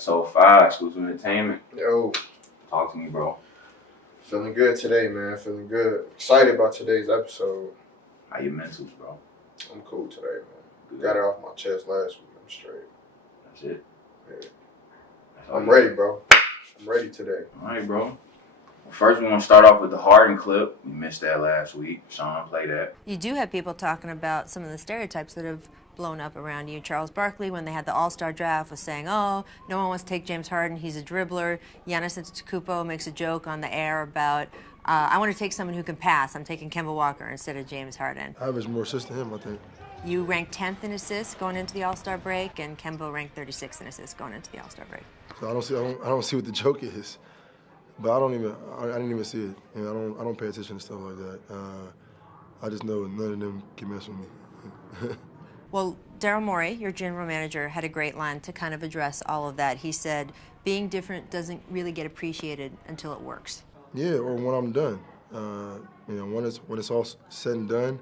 Episode 5, Exclusive Entertainment. Yo. Talk to me, bro. Feeling good today, man. Feeling good. Excited about today's episode. How your mentals, bro? I'm cool today, man. Good. Got it off my chest last week. I'm straight. That's it? Yeah. I'm ready, bro. I'm ready today. All right, bro. Well, first, we're going to start off with the Harden clip. We missed that last week. Sean, play that. You do have people talking about some of the stereotypes that have blown up around you. Charles Barkley, when they had the All-Star draft, was saying, oh, no one wants to take James Harden. He's a dribbler. Giannis Antetokounmpo makes a joke on the air about, I want to take someone who can pass. I'm taking Kemba Walker instead of James Harden. I average more assists than him, I think. You ranked 10th in assists going into the All-Star break, and Kemba ranked 36th in assists going into the All-Star break. So I don't see what the joke is, but I didn't even see it. You know, I don't pay attention to stuff like that. I just know none of them can mess with me. Well, Daryl Morey, your general manager, had a great line to kind of address all of that. He said, being different doesn't really get appreciated until it works. Yeah, or when I'm done. You know, when it's all said and done,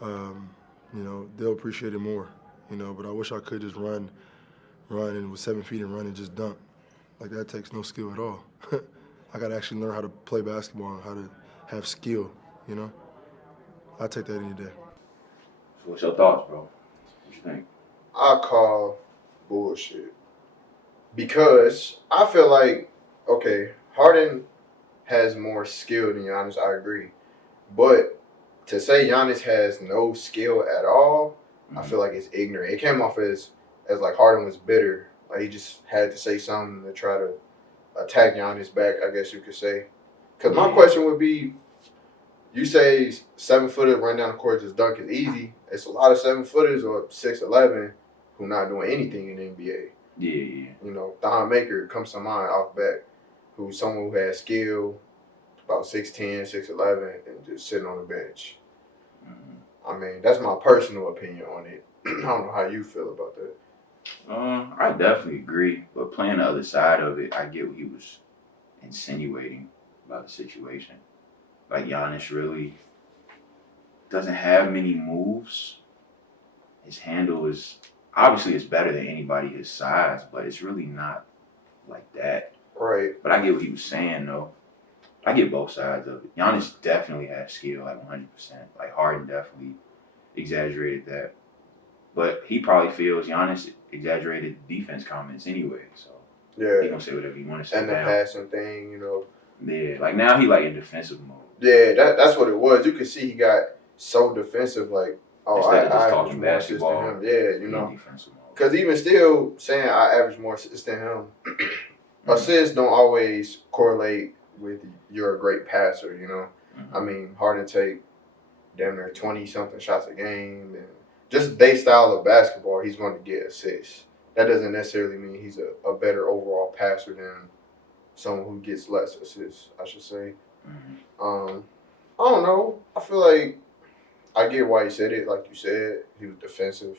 you know, they'll appreciate it more. You know, but I wish I could just run and with 7 feet and run and just dunk. Like that takes no skill at all. I got to actually learn how to play basketball and how to have skill, you know? I take that any day. So what's your thoughts, bro? What you think? I call bullshit. Because I feel like, okay, Harden has more skill than Giannis, I agree. But to say Giannis has no skill at all, I feel like it's ignorant. It came off as like Harden was bitter. Like he just had to say something to try to attack Giannis back, I guess you could say. Because my question would be, you say 7-footer run down the court just dunk is easy. It's a lot of 7-footers or 6'11" who not doing anything in the NBA. Yeah. You know, Don Maker comes to mind off back, who's someone who has skill, about 6'10", 6'11", and just sitting on the bench. I mean, that's my personal opinion on it. I don't know how you feel about that. I definitely agree. But playing the other side of it, I get what he was insinuating about the situation. Like, Giannis really doesn't have many moves. His handle is, obviously, it's better than anybody his size, but it's really not like that. Right. But I get what he was saying, though. I get both sides of it. Giannis definitely has skill, like 100%. Like, Harden definitely exaggerated that. But he probably feels Giannis exaggerated defense comments anyway, so yeah, he gonna say whatever he want to say. And the passing thing, you know. Yeah, like now he like in defensive mode. Yeah, that's what it was. You could see he got so defensive, like, oh, Instead of just I talking average more assists than basketball. him. Yeah, you know. Defensive mode. Because even still saying I average more assists than him, assists don't always correlate with you're a great passer, you know. I mean, Harden take damn near 20-something shots a game, and just their style of basketball, he's going to get assists. That doesn't necessarily mean he's a better overall passer than someone who gets less assists, I should say. I don't know. I feel like I get why he said it. Like you said, he was defensive.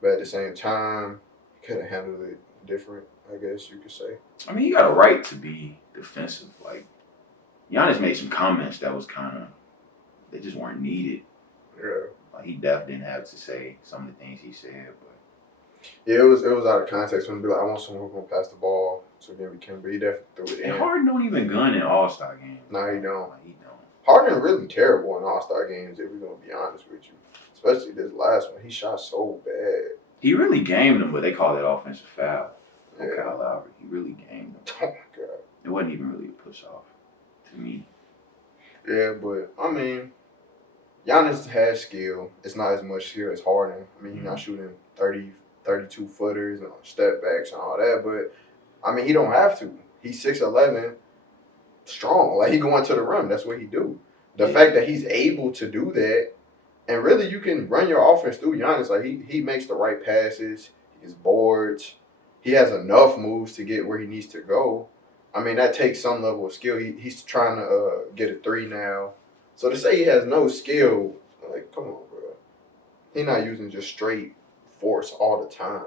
But at the same time, he could have handled it different, I guess you could say. I mean, he got a right to be defensive. Like, Giannis made some comments that was kind of, they just weren't needed. Yeah. Like, he definitely didn't have to say some of the things he said, but. Yeah, it was out of context when he be like, I want someone who's going to pass the ball to Jimmy Kimber. He definitely threw it in. And Harden don't even gun in All-Star games. No, he don't. Like, he don't. Harden really terrible in All-Star games, if we're going to be honest with you. Especially this last one. He shot so bad. He really gamed them, but they call that offensive foul. Yeah. Kyle Lowry. He really gamed them. Oh, my God. It wasn't even really a push-off to me. Yeah, but, I mean, Giannis has skill. It's not as much skill as Harden. I mean, he's not shooting 32 footers and step backs and all that, but I mean, he don't have to. He's 6'11", strong. Like, he going to the rim. That's what he do. The fact that he's able to do that, and really you can run your offense through Giannis. Like, he makes the right passes. He gets boards. He has enough moves to get where he needs to go. I mean, that takes some level of skill. He's trying to get a 3 now. So to say he has no skill, like, come on, bro. He's not using just straight force all the time.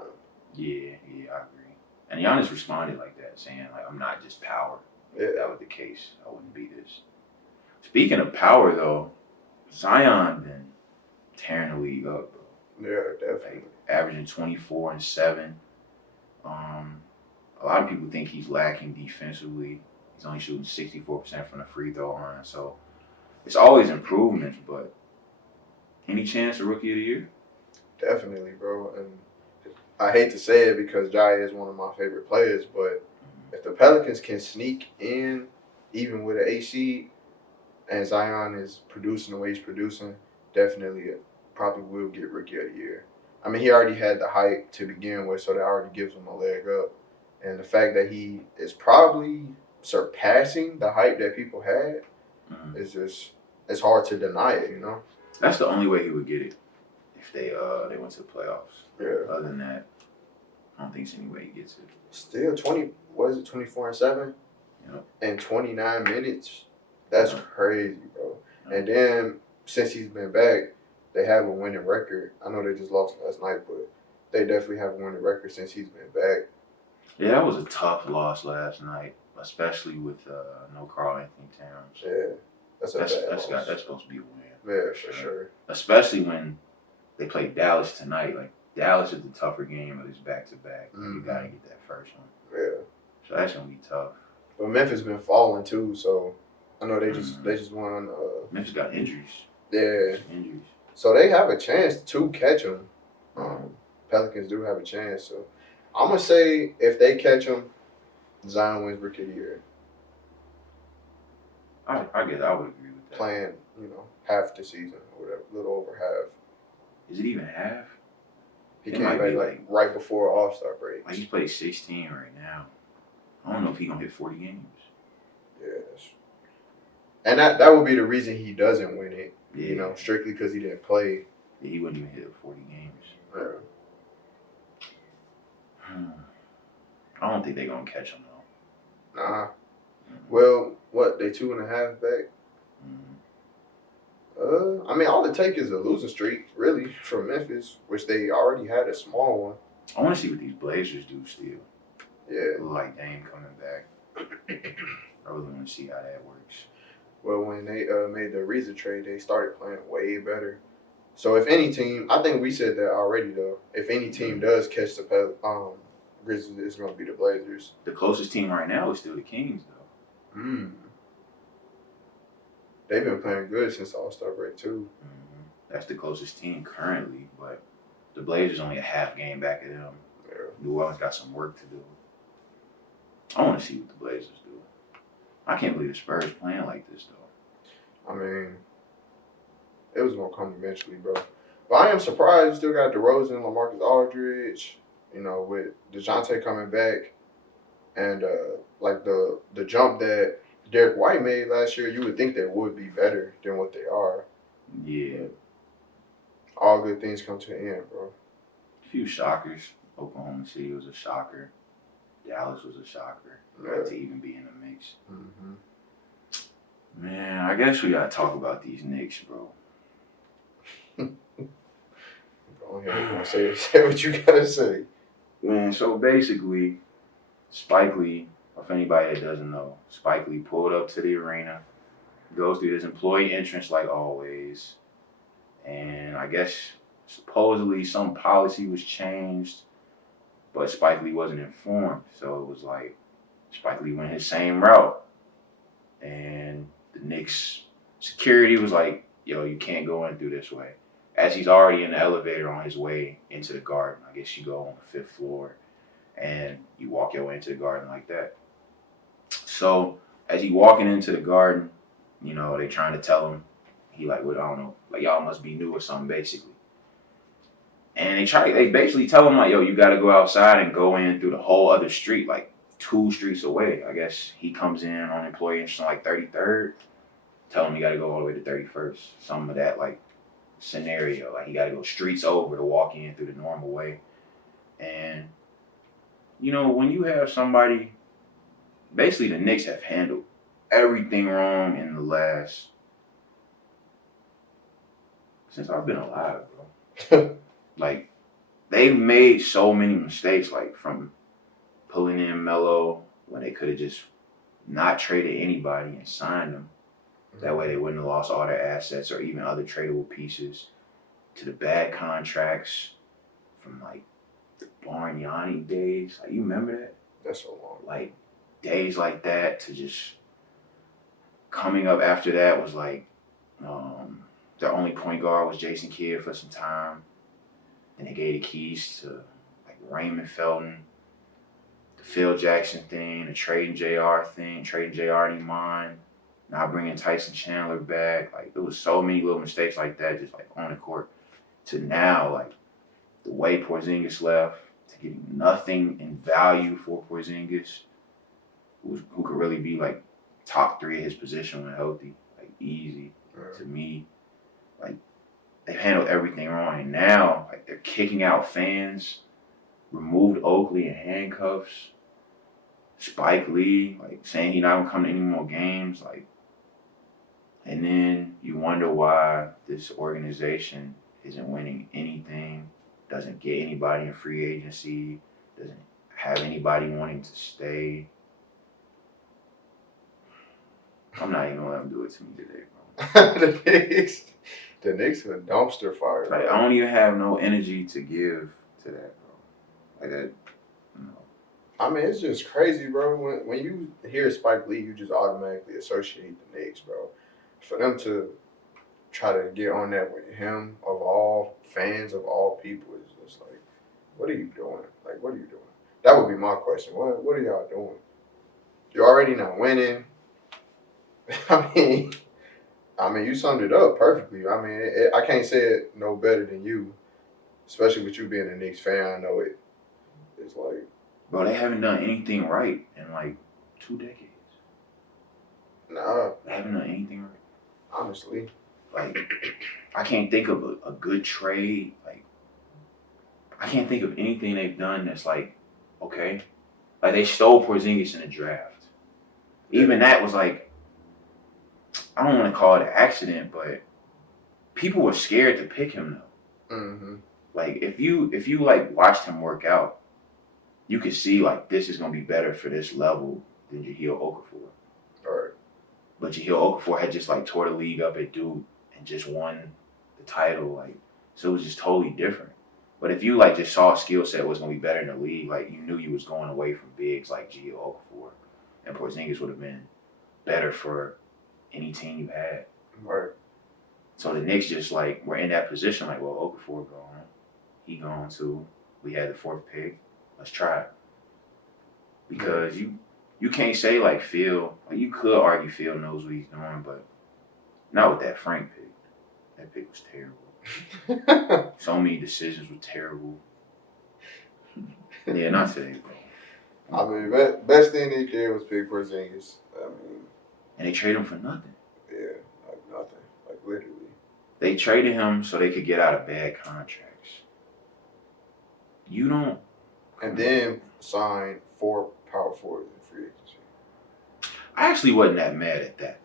Yeah, I agree. And Giannis responded like that, saying, like, I'm not just power. Yeah. If that was the case, I wouldn't be this. Speaking of power, though, Zion been tearing the league up, bro. Yeah, definitely. Like, averaging 24 and 7. A lot of people think he's lacking defensively. He's only shooting 64% from the free throw line. So it's always improvements, but any chance of Rookie of the Year? Definitely, bro. And I hate to say it because Jai is one of my favorite players, but if the Pelicans can sneak in, even with an 8 seed, and Zion is producing the way he's producing, definitely probably will get Rookie of the Year. I mean, he already had the hype to begin with, so that already gives him a leg up. And the fact that he is probably surpassing the hype that people had is just, it's hard to deny it, you know? That's the only way he would get it if they went to the playoffs. Yeah. Other than that, I don't think there's any way he gets it. Still 24 and 7? Yep. And 29 minutes. That's crazy, bro. Yep. And then since he's been back, they have a winning record. I know they just lost last night, but they definitely have a winning record since he's been back. Yeah, that was a tough loss last night, especially with no Karl Anthony Towns. Yeah. That's bad loss. That's supposed to be a win. Yeah, for sure. Especially when they play Dallas tonight. Like, Dallas is the tougher game, but it's back-to-back. You got to get that first one. Yeah. So that's going to be tough. But Memphis been falling, too, so I know they just won. Memphis got injuries. Yeah. Injuries. So they have a chance to catch them. Pelicans do have a chance. So I'm going to say if they catch them, Zion wins Rookie of the Year. I guess I would agree with that. Playing, half the season or whatever, a little over half. Is it even half? He It came might back be like right before All-Star break. Like, he's played 16 right now. I don't know if he's going to hit 40 games. Yes. And that would be the reason he doesn't win it, Yeah. strictly because he didn't play. Yeah, he wouldn't even hit 40 games. Yeah. I don't think they're going to catch him, though. Nah. Well, what, they 2.5 back? I mean, all it takes is a losing streak, really, from Memphis, which they already had a small one. I want to see what these Blazers do still. Yeah. Look like Dame coming back. I really want to see how that works. Well, when they made the Reese trade, they started playing way better. So if any team, I think we said that already, though. If any team does catch the Grizzlies, it's going to be the Blazers. The closest team right now is still the Kings, though. They've been playing good since the All-Star break, too. That's the closest team currently, but the Blazers only a half game back of them. Yeah. New Orleans got some work to do. I want to see what the Blazers do. I can't believe the Spurs playing like this, though. I mean, it was going to come eventually, bro. But I am surprised you still got DeRozan, LaMarcus Aldridge, with DeJounte coming back. And, the jump that Derek White made last year, you would think they would be better than what they are. Yeah. All good things come to an end, bro. A few shockers. Oklahoma City was a shocker. Dallas was a shocker. Yeah. To even be in the mix. Man, I guess we got to talk about these Knicks, bro. Go ahead. Say what you got to say. Man, so basically, Spike Lee, if anybody that doesn't know, Spike Lee pulled up to the arena, goes through his employee entrance like always, and I guess supposedly some policy was changed, but Spike Lee wasn't informed, so it was like Spike Lee went his same route, and the Knicks security was like, yo, you can't go in through this way. As he's already in the elevator on his way into the garden, I guess you go on the 5th floor, and you walk your way into the garden like that. So as he walking into the garden, they trying to tell him, he like, well, I don't know, like y'all must be new or something, basically. And they basically tell him like, yo, you got to go outside and go in through the whole other street, like 2 streets away. I guess he comes in on employee entrance on like 33rd, tell him you got to go all the way to 31st. Some of that like scenario, like he got to go streets over to walk in through the normal way. And when you have somebody, basically the Knicks have handled everything wrong in the last, since I've been alive, bro. Like, they've made so many mistakes, like from pulling in Melo when they could have just not traded anybody and signed them. That way they wouldn't have lost all their assets or even other tradable pieces, to the bad contracts from like the Bargnani days. Like, you remember that? That's so like days like that to just coming up after that was like their only point guard was Jason Kidd for some time. Then they gave the keys to like Raymond Felton, the Phil Jackson thing, the trading JR thing, trading JR and Iman, now bringing Tyson Chandler back. Like there was so many little mistakes like that just like on the court. To now, like the way Porzingis left, to getting nothing in value for Porzingis, who could really be like top 3 of his position when healthy, like easy. To me, like they handled everything wrong, and now like they're kicking out fans, removed Oakley in handcuffs, Spike Lee like saying he's not gonna come to any more games, like, and then you wonder why this organization isn't winning anything, doesn't get anybody in free agency, doesn't have anybody wanting to stay. I'm not even gonna let them do it to me today, bro. the Knicks are a dumpster fire. Like, I don't even have no energy to give to that, bro. Like that, you know. I mean, it's just crazy, bro. When you hear Spike Lee, you just automatically associate the Knicks, bro. For them to try to get on that with him, of all fans, of all people, is just like, what are you doing? Like, what are you doing? That would be my question. What are y'all doing? You're already not winning. I mean, you summed it up perfectly. I mean, I can't say it no better than you, especially with you being a Knicks fan. I know it. It's like, Bro, they haven't done anything right in like 2 decades. nah, They haven't done anything right. honestly. Like, I can't think of a good trade. Like, I can't think of anything they've done that's like, okay. Like, they stole Porzingis in the draft. Even that was like, I don't want to call it an accident, but people were scared to pick him though. Mm-hmm. Like, if you like watched him work out, you could see like this is gonna be better for this level than Jahlil Okafor. Right. But Jahlil Okafor had just like tore the league up at Duke and just won the title, like, so it was just totally different. But if you like just saw a skill set was gonna be better in the league, like you knew you was going away from bigs like Jahlil Okafor, and Porzingis would have been better for any team you had. Right. So the Knicks just like were in that position, like, well, Okafor gone, he gone too. We had the 4th pick. Let's try it. Because you can't say like Phil. Like, you could argue Phil knows what he's doing, but not with that Frank pick. That pick was terrible. So many decisions were terrible. Yeah, not today, bro. I mean, best thing they did was pick Porzingis. I mean, And they traded him for nothing. yeah, like nothing, like literally. They traded him so they could get out of bad contracts. You don't. And then signed 4 power forwards in free agency. I actually wasn't that mad at that.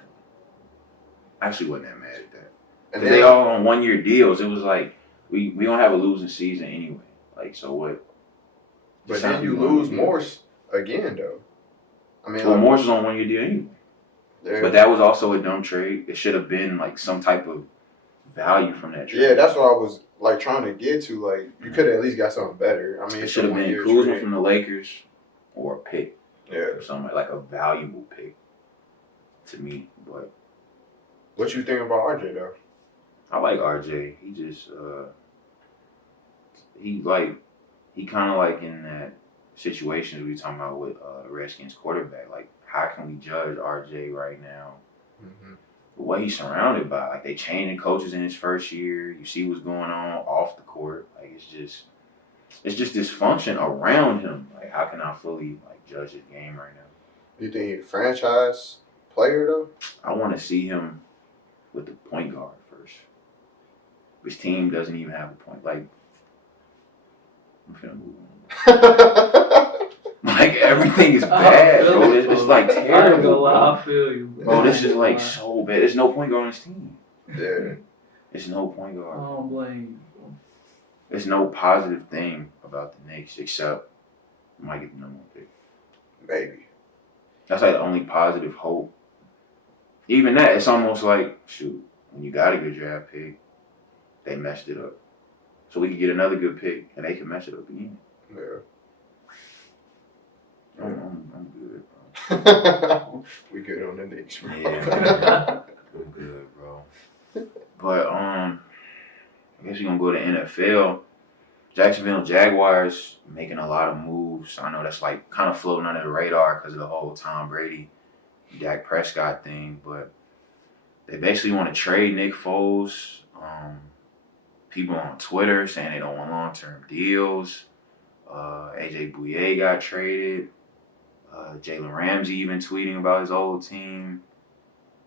I actually wasn't that mad at that. And Because they all on 1-year deals. It was like, we don't have a losing season anyway. Like, so what? But then you lose Morse again, though. I mean, well, like, Morse was on 1-year deal anyway. yeah. But that was also a dumb trade. It should have been like some type of value from that trade. Yeah, that's what I was like trying to get to. Like, you could have at least got something better. I mean, It it's should a have been 1-year Kuzma trade. from the Lakers or a pick. Yeah. Or something like a valuable pick to me. But What you think about RJ though? I like RJ. He just he kind of like in that situation we were talking about with Redskins quarterback. Like, how can we judge RJ right now? Mm-hmm. The way he's surrounded by, like, they changing coaches in his first year. You see what's going on off the court. Like, it's just dysfunction around him. Like, how can I fully like judge his game right now? You think he's a franchise player though? I want to see him with the point guard first. His team doesn't even have a point. Like, I'm finna move on. Like, everything is bad, bro. It's like terrible. I feel you. Bro, this is like so bad. There's no point guard on his team. Yeah. There's no point I guard. don't blame you. There's no positive thing about the Knicks except we might get the number 1 pick. Maybe. That's like the only positive hope. Even that, it's almost like, shoot, when you got a good draft pick, they messed it up. So we could get another good pick and they can mess it up again. Yeah. I'm good. We good on the Knicks, bro. Yeah, man. We're good, bro. But I guess we're gonna go to NFL. Jacksonville Jaguars making a lot of moves. I know that's like kind of floating under the radar because of the whole Tom Brady, Dak Prescott thing, but they basically want to trade Nick Foles. People on Twitter saying they don't want long-term deals. AJ Bouye got traded. Jalen Ramsey even tweeting about his old team.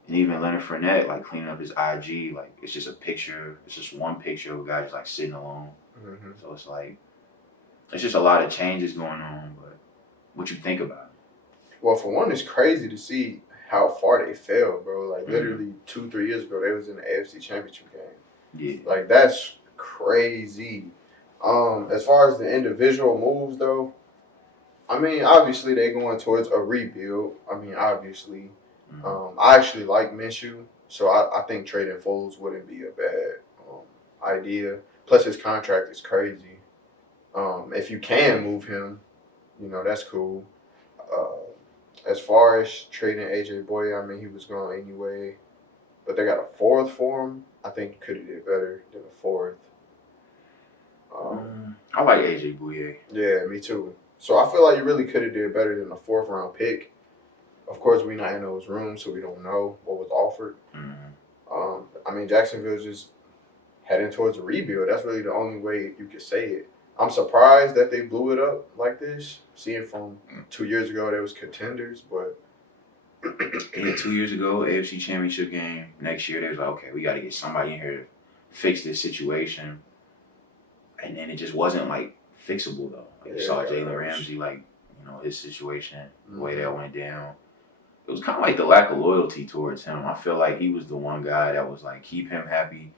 And even Leonard Fournette, like, cleaning up his IG. Like, it's just a picture. It's just one picture of a guy just, like, sitting alone. Mm-hmm. So it's like, it's just a lot of changes going on. But what you think about Well, for one, it's crazy to see how far they fell, bro. Like, literally 2-3 years ago, they was in the AFC Championship game. it? Yeah. Like, that's crazy. As far as the individual moves, though, I mean, obviously they going towards a rebuild. I mean, obviously. I actually like Minshew, so I think trading Foles wouldn't be a bad idea. Plus, his contract is crazy. If you can move him, you know, that's cool. As far as trading AJ Boye, I mean, he was going anyway. But they got a fourth for him. I think you could have did better than a fourth. I like AJ Bouye. Yeah, me too. So I feel like you really could have did better than a fourth round pick. Of course, we're not in those rooms, so we don't know what was offered. I mean, Jacksonville's just heading towards a rebuild. That's really the only way you could say it. I'm surprised that they blew it up like this. Seeing from 2 years ago, they was contenders, but Yeah, 2 years ago, AFC Championship game. Next year, they was like, okay, we got to get somebody in here to fix this situation. And then it just wasn't, like, fixable, though. Like, you saw Jalen Ramsey, like, you know, his situation, the way that went down. It was kind of like the lack of loyalty towards him. I feel like he was the one guy that was like, keep him happy.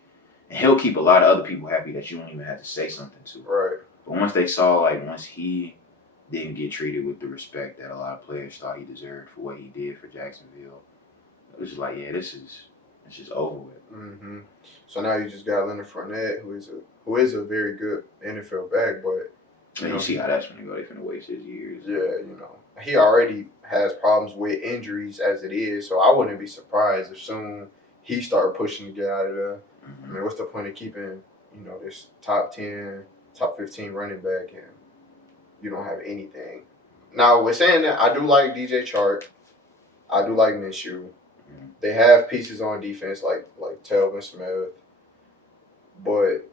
And he'll keep a lot of other people happy that you don't even have to say something to. right. But once they saw, like, once he didn't get treated with the respect that a lot of players thought he deserved for what he did for Jacksonville, it was just like, yeah, it's just over with. Mm-hmm. So now you just got Leonard Fournette, who is a very good NFL back, but And you see how that's going to go. They're going to waste his years. yeah, you know, he already has problems with injuries as it is, so I wouldn't be surprised if soon he started pushing to get out of there. I mean, what's the point of keeping, you know, this top 10, top 15 running back and you don't have anything? Now, with saying that, I do like DJ Chark. I do like Minshew. They have pieces on defense like Telvin Smith, but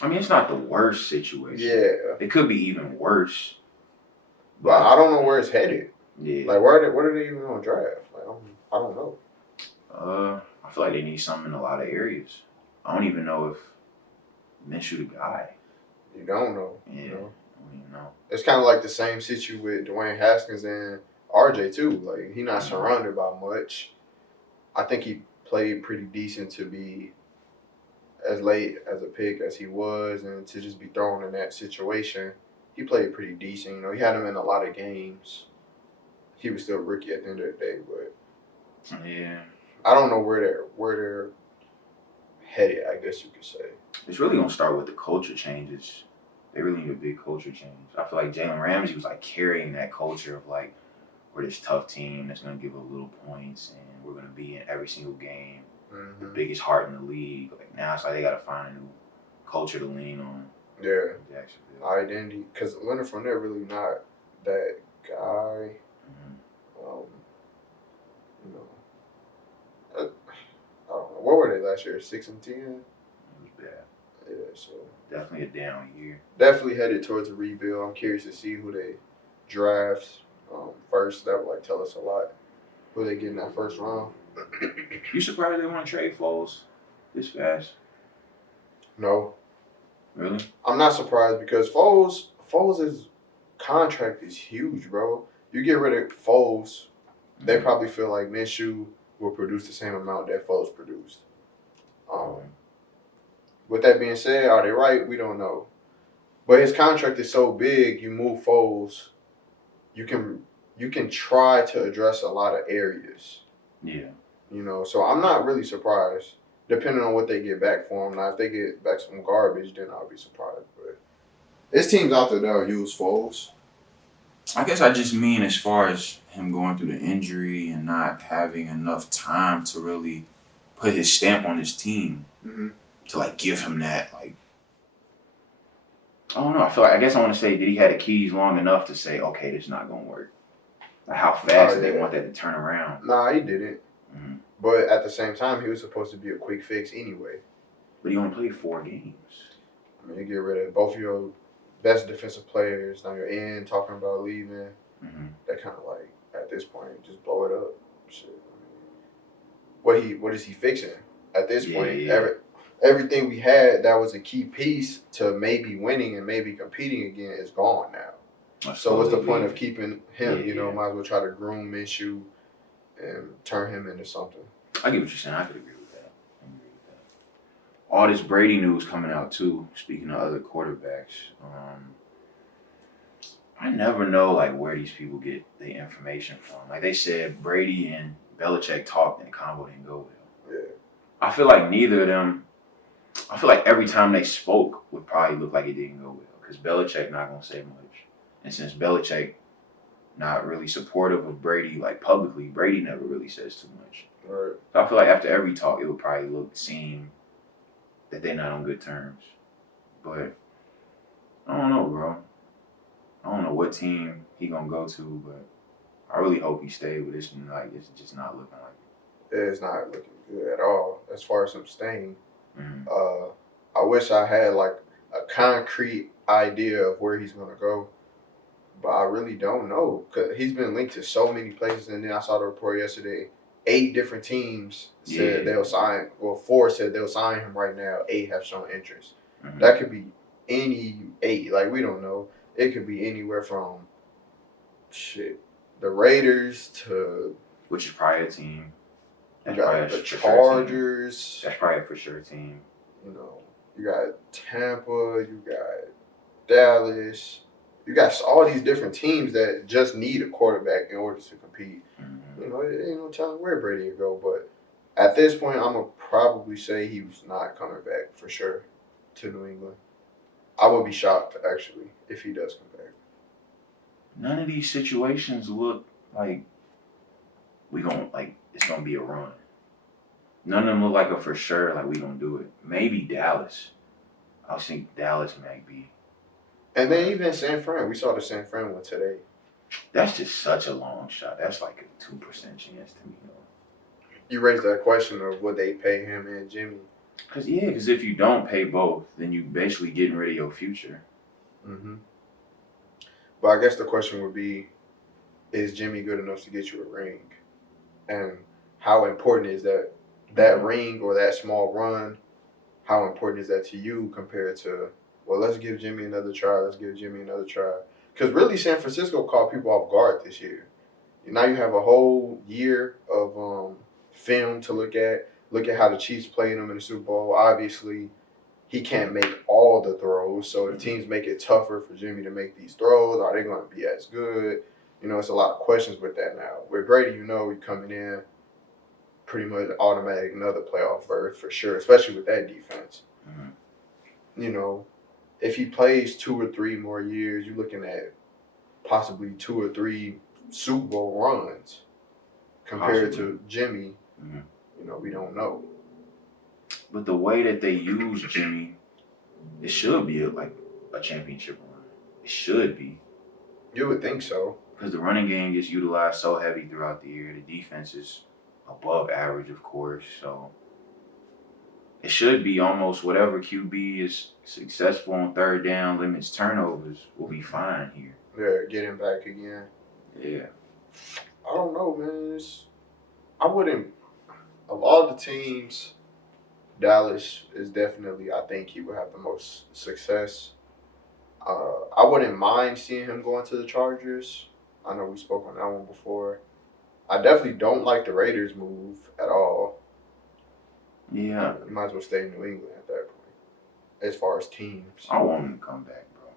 I mean, it's not the worst situation. yeah, It could be even worse. but I don't know where it's headed. Yeah. Like, what are they even gonna draft? Like, I don't know. I feel like they need something in a lot of areas. I don't even know if Minshew the guy. You don't know. Yeah. You know? I don't even know. It's kind of like the same situation with Dwayne Haskins and RJ too. Like, he's not surrounded by much. I think he played pretty decent to be as late as a pick as he was, and to just be thrown in that situation. He played pretty decent. You know, he had him in a lot of games. He was still a rookie at the end of the day, but Yeah. I don't know where they're headed, I guess you could say. It's really going to start with the culture changes. They really need a big culture change. I feel like Jalen Ramsey was like carrying that culture of like, we're this tough team that's going to give up little points and we're going to be in every single game. The biggest heart in the league. Like, now it's like they got to find a new culture to lean on. Yeah. Jacksonville. Identity. Because Leonard Fournette really not that guy. You know, I don't know. What were they last year? 6-10? It was bad. Yeah, so Definitely a down year. definitely headed towards a rebuild. I'm curious to see who they draft first. That would like tell us a lot. Who they get in that first round. You surprised they want to trade Foles this fast? No, Really? I'm not surprised because Foles' contract is huge, bro. You get rid of Foles, they probably feel like Minshew will produce the same amount that Foles produced. With that being said, are they right? We don't know. But his contract is so big, you move Foles, you can try to address a lot of areas. Yeah. You know, so I'm not really surprised, depending on what they get back for him. Now, if they get back some garbage, then I'll be surprised. But there's teams out there that will use Foles. I guess I just mean as far as him going through the injury and not having enough time to really put his stamp on his team Mm-hmm. to like give him that like I don't know. I feel like I guess I want to say did he have the keys long enough to say okay this is not gonna work? Like how fast did they want that to turn around? Nah, he didn't. Mm-hmm. But at the same time, he was supposed to be a quick fix anyway. But he only played 4 games. I mean, you get rid of both of your best defensive players. Now you're in talking about leaving. Mm-hmm. That kind of like at this point just blow it up. Shit. I mean, what is he fixing at this point? Yeah. Everything we had that was a key piece to maybe winning and maybe competing again is gone now. So what's the point of keeping him? Might as well try to groom Minshew and turn him into something. I get what you're saying. I could agree with that. All this Brady news coming out too. Speaking of other quarterbacks, I never know like where these people get their information from. Like they said, Brady and Belichick talked and the combo didn't go well. Yeah. I feel like neither of them. I feel like every time they spoke would probably look like it didn't go well because Belichick not gonna say much, and since Belichick not really supportive of Brady like publicly, Brady never really says too much. Right. So I feel like after every talk, it would probably seem that they're not on good terms. But I don't know, bro. I don't know what team he gonna go to, but I really hope he stays. But it's just not looking like it. It's not looking good at all as far as him staying. Mm-hmm. I wish I had like a concrete idea of where he's gonna go, but I really don't know because he's been linked to so many places. And then I saw the report yesterday: 8 different teams said they'll sign. Well, 4 said they'll sign him right now. 8 have shown interest. Mm-hmm. That could be any 8. Like we don't know. It could be anywhere from the Raiders to which is probably a team. You got the Chargers. That's probably a for sure team. You got Tampa. You got Dallas. You got all these different teams that just need a quarterback in order to compete. Mm-hmm. It ain't no telling where Brady will go. But at this point, I'm going to probably say he was not coming back for sure to New England. I would be shocked, actually, if he does come back. None of these situations look like it's gonna be a run. None of them look like a for sure, like we gonna do it. Maybe Dallas. I was thinking Dallas might be. And then even San Fran. We saw the San Fran one today. That's just such a long shot. That's like a 2% chance to me. You raised that question of would they pay him and Jimmy? Because if you don't pay both, then you basically getting rid of your future. Mm-hmm. But I guess the question would be, is Jimmy good enough to get you a ring? And how important is that ring or that small run? How important is that to you compared to, well, let's give Jimmy another try. Because really, San Francisco caught people off guard this year. Now you have a whole year of film to look at. Look at how the Chiefs played him in the Super Bowl. Obviously, he can't make all the throws. So if teams make it tougher for Jimmy to make these throws, are they going to be as good? It's a lot of questions with that now. With Brady, you're coming in pretty much automatic another playoff berth for sure, especially with that defense. Mm-hmm. If he plays 2 or 3 more years, you're looking at possibly 2 or 3 Super Bowl runs compared to Jimmy. Mm-hmm. We don't know. But the way that they use Jimmy, it should be a championship run. It should be. You would think so. Because the running game gets utilized so heavy throughout the year. The defense is above average, of course. So it should be almost whatever QB is successful on third down, limits turnovers, will be fine here. Yeah, get him back again. Yeah. I don't know, man. I wouldn't. Of all the teams, Dallas is definitely, I think he would have the most success. I wouldn't mind seeing him going to the Chargers. I know we spoke on that one before. I definitely don't like the Raiders move at all. Yeah. You might as well stay in New England at that point, as far as teams. I want him to come back, bro.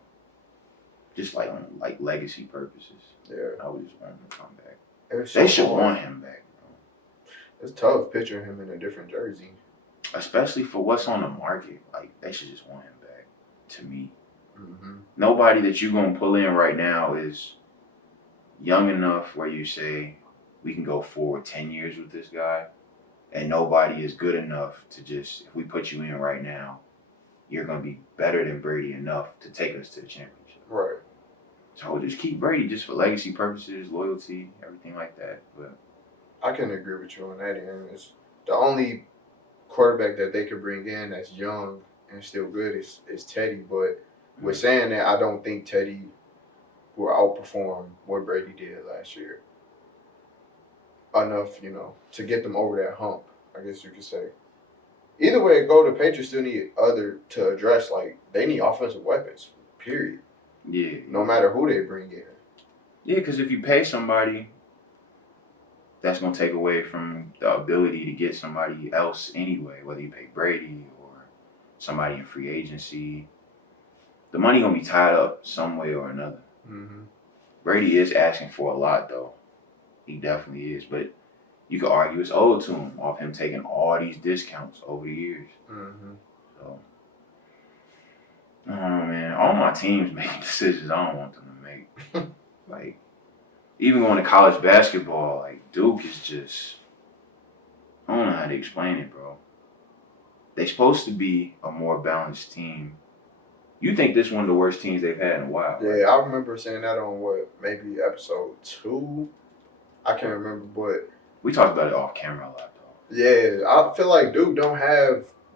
Just like on legacy purposes. Yeah. I would just want him to come back. They should want him back, bro. It's tough picturing him in a different jersey. Especially for what's on the market. They should just want him back, to me. Mm-hmm. Nobody that you're going to pull in right now is young enough where you say we can go forward 10 years with this guy, and nobody is good enough to just, if we put you in right now, you're going to be better than Brady enough to take us to the championship. Right. So just keep Brady just for legacy purposes, loyalty, everything like that. But I can agree with you on that. And it's the only quarterback that they could bring in that's young and still good is Teddy. But with saying that, I don't think Teddy will outperform what Brady did last year enough, to get them over that hump, I guess you could say. Either way it go, the Patriots still need other to address, like, they need offensive weapons, period. yeah. No matter who they bring in. Yeah, because if you pay somebody, that's going to take away from the ability to get somebody else anyway, whether you pay Brady or somebody in free agency. The money going to be tied up some way or another. Mm-hmm. Brady is asking for a lot, though. He definitely is. But you could argue it's owed to him off him taking all these discounts over the years. Mm-hmm. So, I don't know, man. All my teams make decisions I don't want them to make. Like, even going to college basketball, like, Duke is just, I don't know how to explain it, bro. They're supposed to be a more balanced team. You think this one of the worst teams they've had in a while, right? Yeah, I remember saying that on maybe episode 2? I can't remember, but We talked about it off camera a lot, though. yeah, I feel like Duke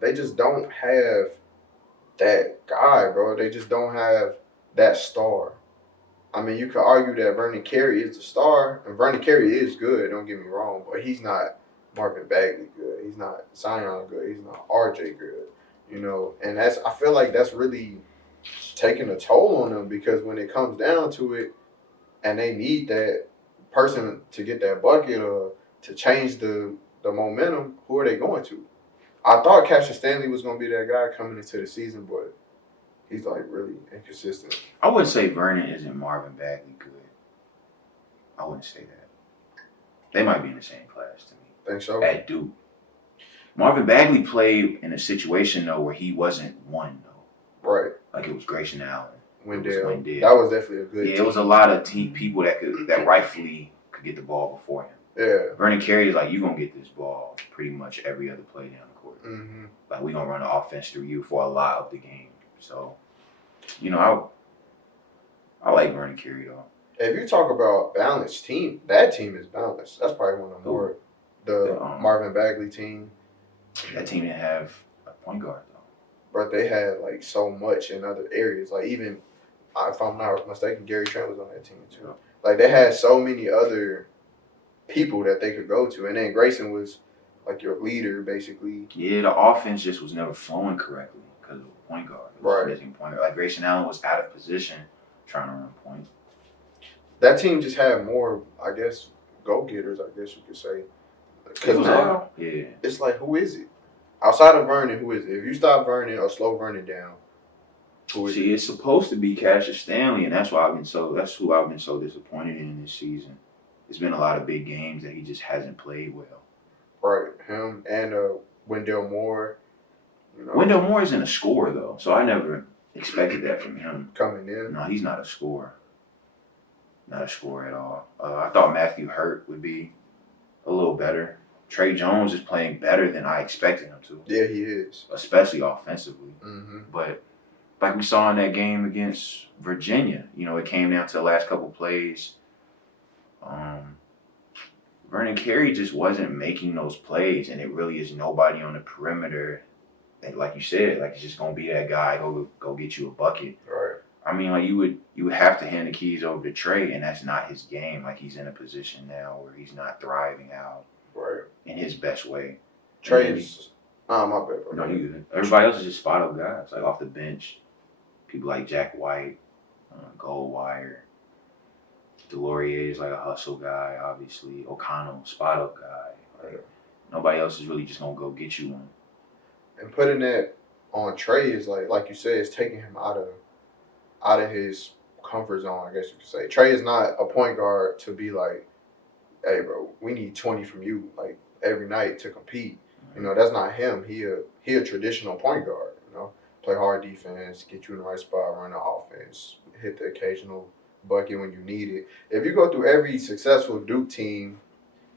they just don't have that guy, bro. They just don't have that star. I mean, you could argue that Vernon Carey is the star, and Vernon Carey is good, don't get me wrong, but he's not Marvin Bagley good. He's not Zion good. He's not RJ good, and I feel like that's really taking a toll on them, because when it comes down to it and they need that person to get that bucket or to change the momentum, who are they going to? I thought Cassius Stanley was going to be that guy coming into the season, but he's like really inconsistent. I wouldn't say Vernon isn't Marvin Bagley good. I wouldn't say that. They might be in the same class to me. Think so? At Duke. Marvin Bagley played in a situation, though, where he wasn't one, though. Right. Like, it was Grayson Allen. Wendell. Wendell. That was definitely a good team. It was a lot of people that rightfully could get the ball before him. Yeah. Vernon Carey is like, you're going to get this ball pretty much every other play down the court. Mm-hmm. Like, we're going to run the offense through you for a lot of the game. So, I like Vernon Carey, though. If you talk about balanced team, that team is balanced. That's probably one of the more the Marvin Bagley team. That team didn't have a point guard, though. But they had like so much in other areas. Like, even if I'm not mistaken, Gary Trent was on that team too. Yeah. Like, they had so many other people that they could go to, and then Grayson was like your leader, basically. Yeah, the offense just was never flowing correctly because of the point guard. Right. Missing point guard. Like, Grayson Allen was out of position trying to run point. That team just had more, I guess, go-getters, I guess you could say. Yeah. It's like, who is it? Outside of Vernon, who is it? If you stop Vernon or slow Vernon down, who is it? See, it's supposed to be Cassius Stanley, and that's who I've been so disappointed in this season. It's been a lot of big games that he just hasn't played well. Right, him and Wendell Moore. Wendell Moore isn't a scorer, though, so I never expected that from him. Coming in. No, he's not a scorer. Not a scorer at all. I thought Matthew Hurt would be a little better. Trey Jones is playing better than I expected him to. Yeah, he is. Especially offensively. Mm-hmm. But like we saw in that game against Virginia, it came down to the last couple plays. Vernon Carey just wasn't making those plays, and it really is nobody on the perimeter that, like you said, like, he's just gonna be that guy go get you a bucket. Right. I mean, like, you would have to hand the keys over to Trey, and that's not his game. Like, he's in a position now where he's not thriving out in his best way. Trey's my bad, bro. No, you good. Everybody else is just spot up guys, like off the bench. People like Jack White, Goldwire. Delorier is like a hustle guy, obviously. O'Connell, spot up guy. Like, nobody else is really just gonna go get you one. And putting that on Trey is like you said, it's taking him out of his comfort zone, I guess you could say. Trey is not a point guard to be like, hey, bro, we need 20 from you like every night to compete. That's not him. He a traditional point guard. Play hard defense, get you in the right spot, run the offense, hit the occasional bucket when you need it. If you go through every successful Duke team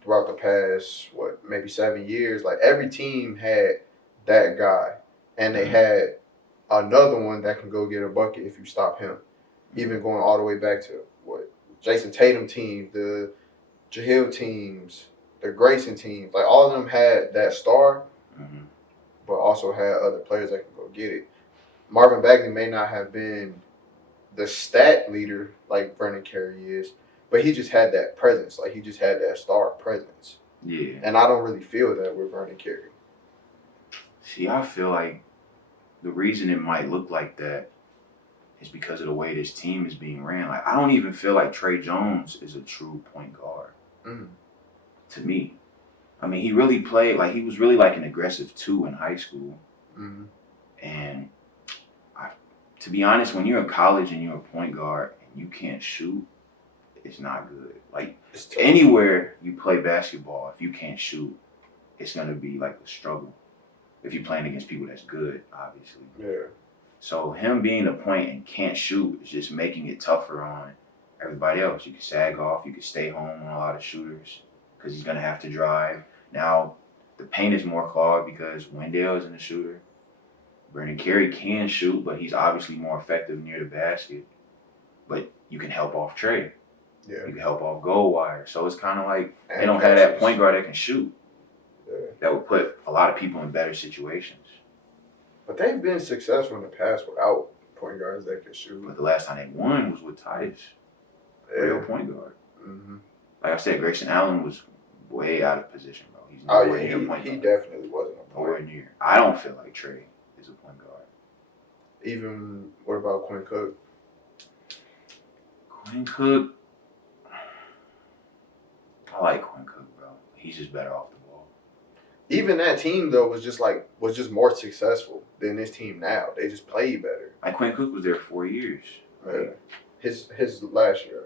throughout the past, maybe 7 years, like every team had that guy, and they had another one that can go get a bucket if you stop him. Even going all the way back to Jason Tatum teams, the Jahill teams, the Grayson teams, like all of them had that star, but also had other players that can go get it. Marvin Bagley may not have been the stat leader like Brandon Carey is, but he just had that presence. Like he just had that star presence. Yeah. And I don't really feel that with Brandon Carey. See, I feel like the reason it might look like that is because of the way this team is being ran. Like I don't even feel like Trey Jones is a true point guard. To me. I mean, he really played like he was really like an aggressive 2 in high school. And to be honest, when you're in college and you're a point guard and you can't shoot, it's not good. Like anywhere you play basketball, if you can't shoot, it's gonna be like a struggle. If you're playing against people that's good, obviously. Yeah. So him being a point and can't shoot is just making it tougher on everybody else. You can sag off, you can stay home on a lot of shooters because he's gonna have to drive. Now the paint is more clogged because Wendell isn't a shooter. Brandon Carey can shoot, but he's obviously more effective near the basket. But you can help off Trey. Yeah. You can help off Goldwire. So it's kind of like And they don't have that point guard that can shoot. Yeah. That would put a lot of people in better situations. But they've been successful in the past without point guards that can shoot. But the last time they won was with Tyus, real point guard. Like I said, Grayson Allen was way out of position, bro. He's nowhere near point guard. He definitely wasn't a point. Nowhere near. I don't feel like Trey is a point guard. Even, what about Quinn Cook? Quinn Cook, I like Quinn Cook, bro. He's just better off the ball. Even that team though was just more successful than this team now. They just played better. Like Quinn Cook was there 4 years. Yeah. His last year.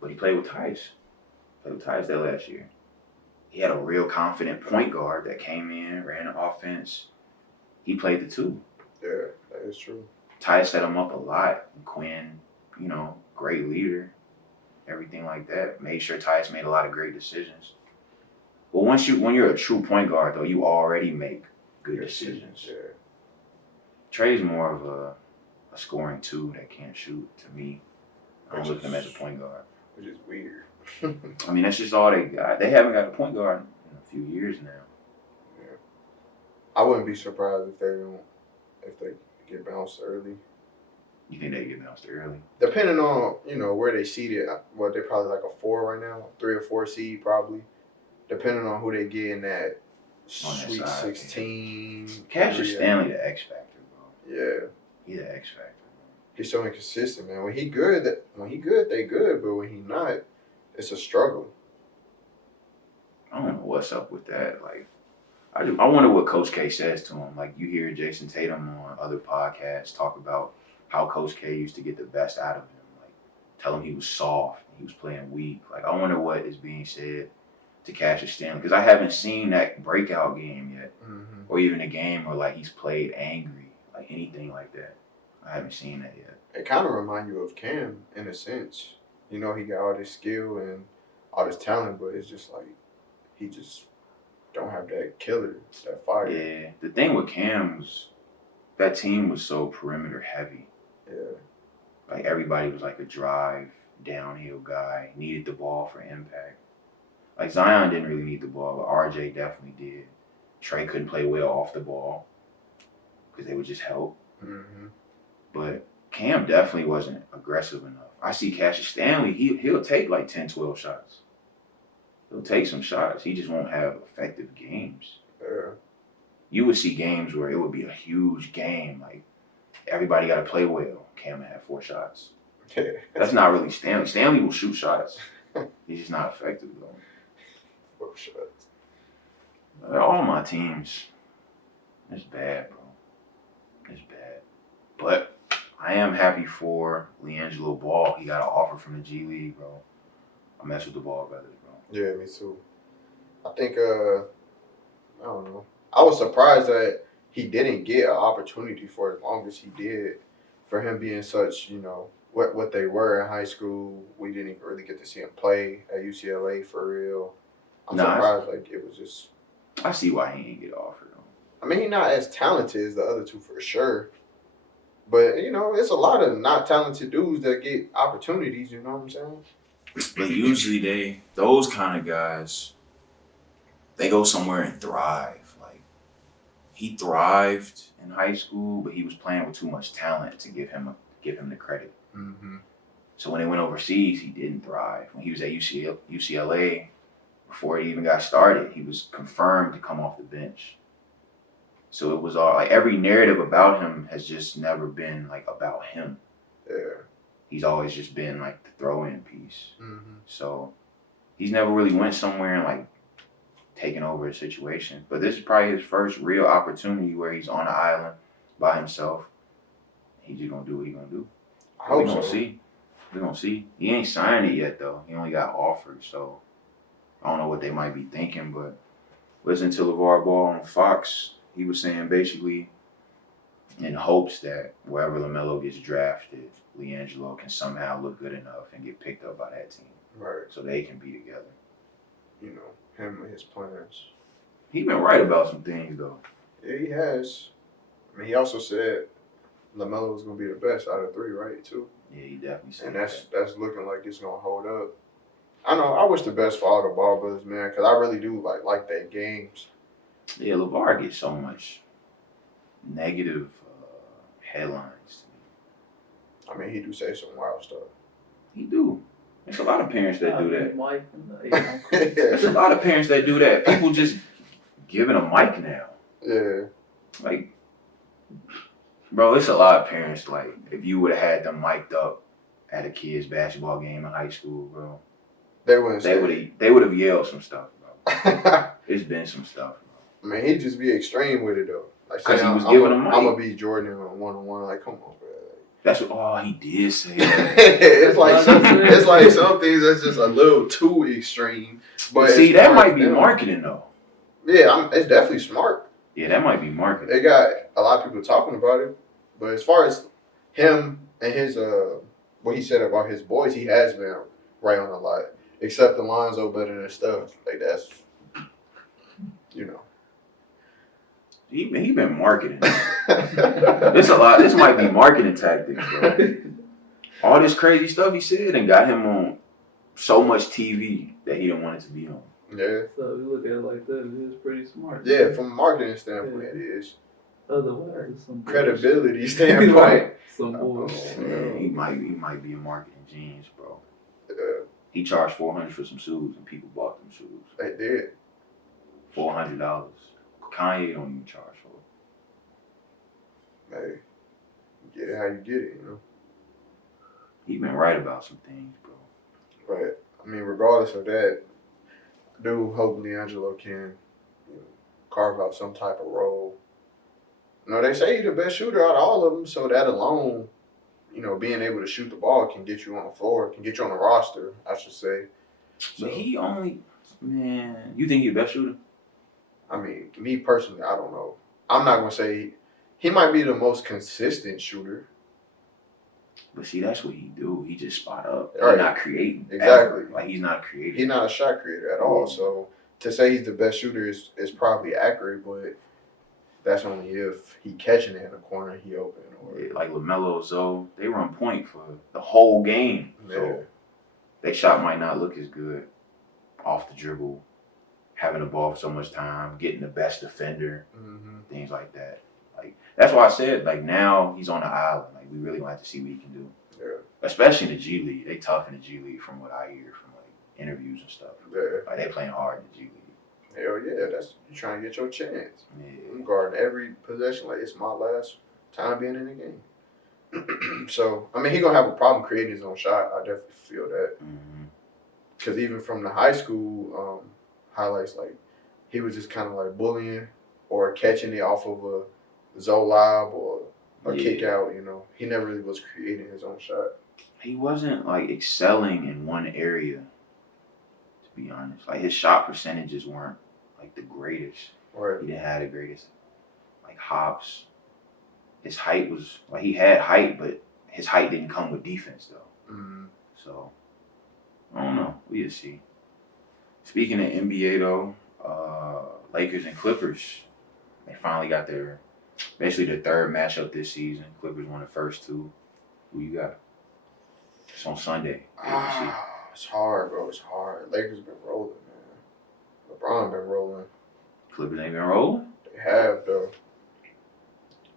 But he played with Tyus. Played with Tyus that last year. He had a real confident point guard that came in, ran the offense. He played the 2. Yeah, that is true. Tyus set him up a lot. Quinn, great leader. Everything like that. Made sure Tyus made a lot of great decisions. But when you're a true point guard, though, you already make good decisions. Yeah. Trey's more of a scoring 2 that can't shoot, to me. I don't look at him as a point guard. Which is weird. I mean, that's just all they got. They haven't got a point guard in a few years now. Yeah. I wouldn't be surprised if they get bounced early. You think they get bounced early? Depending on, where they seeded. Well, they're probably like a 4 right now. 3 or 4 seed probably. Depending on who they get in that Sweet 16. Cassius Stanley, the X Factor, bro. Yeah. He's the X Factor. He's so inconsistent, man. When he good, they good. But when he not, it's a struggle. I don't know what's up with that. Like, I wonder what Coach K says to him. Like, you hear Jason Tatum on other podcasts talk about how Coach K used to get the best out of him. Like, tell him he was soft, he was playing weak. Like, I wonder what is being said to Cassius Stanley, because I haven't seen that breakout game yet, or even a game where like he's played angry, like anything like that. I haven't seen that yet. It kind of reminds you of Cam in a sense. He got all this skill and all this talent, but it's just like he just don't have that killer, that fire. Yeah, the thing with Cam was that team was so perimeter heavy. Yeah. Like everybody was like a drive, downhill guy, needed the ball for impact. Like Zion didn't really need the ball, but RJ definitely did. Trey couldn't play well off the ball because they would just help. But Cam definitely wasn't aggressive enough. I see Cassius Stanley, he'll take like 10, 12 shots. He'll take some shots. He just won't have effective games. Yeah. You would see games where it would be a huge game. Like, everybody got to play well. Cam had 4 shots. Yeah. That's not really Stanley. Stanley will shoot shots. He's just not effective, though. 4 shots. All my teams, it's bad, bro. It's bad. But I am happy for LiAngelo Ball. He got an offer from the G League, bro. I mess with the Ball brothers, bro. Yeah, me too. I think, I don't know. I was surprised that he didn't get an opportunity for as long as he did, for him being such, what they were in high school. We didn't even really get to see him play at UCLA for real. I'm Nah, surprised. Like it was just. I see why he ain't get offered. I mean, he's not as talented as the other two for sure. But you know, it's a lot of not talented dudes that get opportunities. You know what I'm saying? But usually those kind of guys, they go somewhere and thrive. Like he thrived in high school, but he was playing with too much talent to give him the credit. Mm-hmm. So when they went overseas, he didn't thrive. When he was at UCLA, before he even got started, he was confirmed to come off the bench. So it was all like every narrative about him has just never been like about him. Yeah. He's always just been like the throw-in piece. Mm-hmm. So he's never really went somewhere and like taken over a situation. But this is probably his first real opportunity where he's on an island by himself. He's just gonna do what he's gonna do. I hope We're gonna so. see. We're gonna see. He ain't signed it yet though. He only got offered, so I don't know what they might be thinking, but listen to LeVar Ball on Fox. He was saying basically in hopes that wherever LaMelo gets drafted, LiAngelo can somehow look good enough and get picked up by that team. Right. So they can be together. You know, him and his plans. He been right about some things though. Yeah, he has. I mean, he also said LaMelo was gonna be the best out of three, right? Too. Yeah, he definitely said And that. that's looking like it's gonna hold up. I know. I wish the best for all the Ball brothers, man, because I really do like their games. Yeah, LeVar gets so much negative headlines. I mean, he do say some wild stuff. He do. There's a lot of parents that do that. Mike and There's a lot of parents that do that. People just giving a mic now. Yeah. Like, bro, it's a lot of parents. Like, if you would have had them mic'd up at a kid's basketball game in high school, bro, They wouldn't they say. would have yelled some stuff, bro. I It's been some stuff, bro. mean, he'd just be extreme with it though. Like 'Cause saying, he was giving them I'm mic. gonna be Jordan on one-on-one. Like, come on, bro. That's what. Oh, he did say that. it's like some things that's just a little too extreme. But See, as that far might as be them- marketing though. Yeah, it's definitely smart. Yeah, that might be marketing. They got a lot of people talking about it. But as far as him and his what he said about his boys, he has been right on a lot. Except Alonzo better than stuff. Like that's you know. He been marketing. This a lot. This might be marketing tactics, bro. All this crazy stuff he said and got him on so much TV that he didn't want it to be on. Yeah. So you look at it like that, it is pretty smart. Yeah, from a marketing standpoint it is. Otherwise, some Credibility standpoint. Right. Some bullshit. Yeah, he might be a marketing genius, bro. Yeah, He charged $400 for some shoes and people bought them shoes. they did. $400. Kanye don't even charge for it. Hey, get it how you get it, you know. He been right about some things, bro. But I mean, regardless of that, I do hope LiAngelo can carve out some type of role. You know, they say he's the best shooter out of all of them, so that alone, being able to shoot the ball can get you on the floor, can get you on the roster, I should say. So, But he only, man, you think he the best shooter? I mean, me personally, I don't know. I'm not going to say he might be the most consistent shooter. But see, that's what he do. He just spot up. Right. He's not creating. Exactly. Ever. Like, he's not creating. He's not a shot creator at all. So to say he's the best shooter is probably accurate, but that's only if he catching it in the corner, he open. Or Yeah, like LaMelo, Zoe, they run point for the whole game. Yeah. So their shot might not look as good off the dribble, having the ball for so much time, getting the best defender, things like that. Like, that's why I said, like, now he's on the island. Like, we really want to see what he can do. Yeah. Especially in the G League. They tough in the G League from what I hear from, like, interviews and stuff. Yeah. Like, they playing hard in the G League. Hell yeah, that's you trying to get your chance. Yeah. I'm guarding every possession like it's my last time being in the game. So, I mean, he going to have a problem creating his own shot. I definitely feel that. Because even from the high school highlights, like, he was just kind of like bullying or catching it off of a Zoe lob or a kick out, He never really was creating his own shot. He wasn't, like, excelling in one area, to be honest. Like, his shot percentages weren't, like, the greatest. Right. He didn't have the greatest, like, hops. His height was, like, he had height, but his height didn't come with defense though. Mm. So I don't know. We'll see. Speaking of NBA though, Lakers and Clippers, they finally got basically their third matchup this season. Clippers won the first two. Who you got? It's on Sunday. It's hard, bro. It's hard. Lakers been rolling, man. LeBron been rolling. Clippers ain't been rolling. They have though.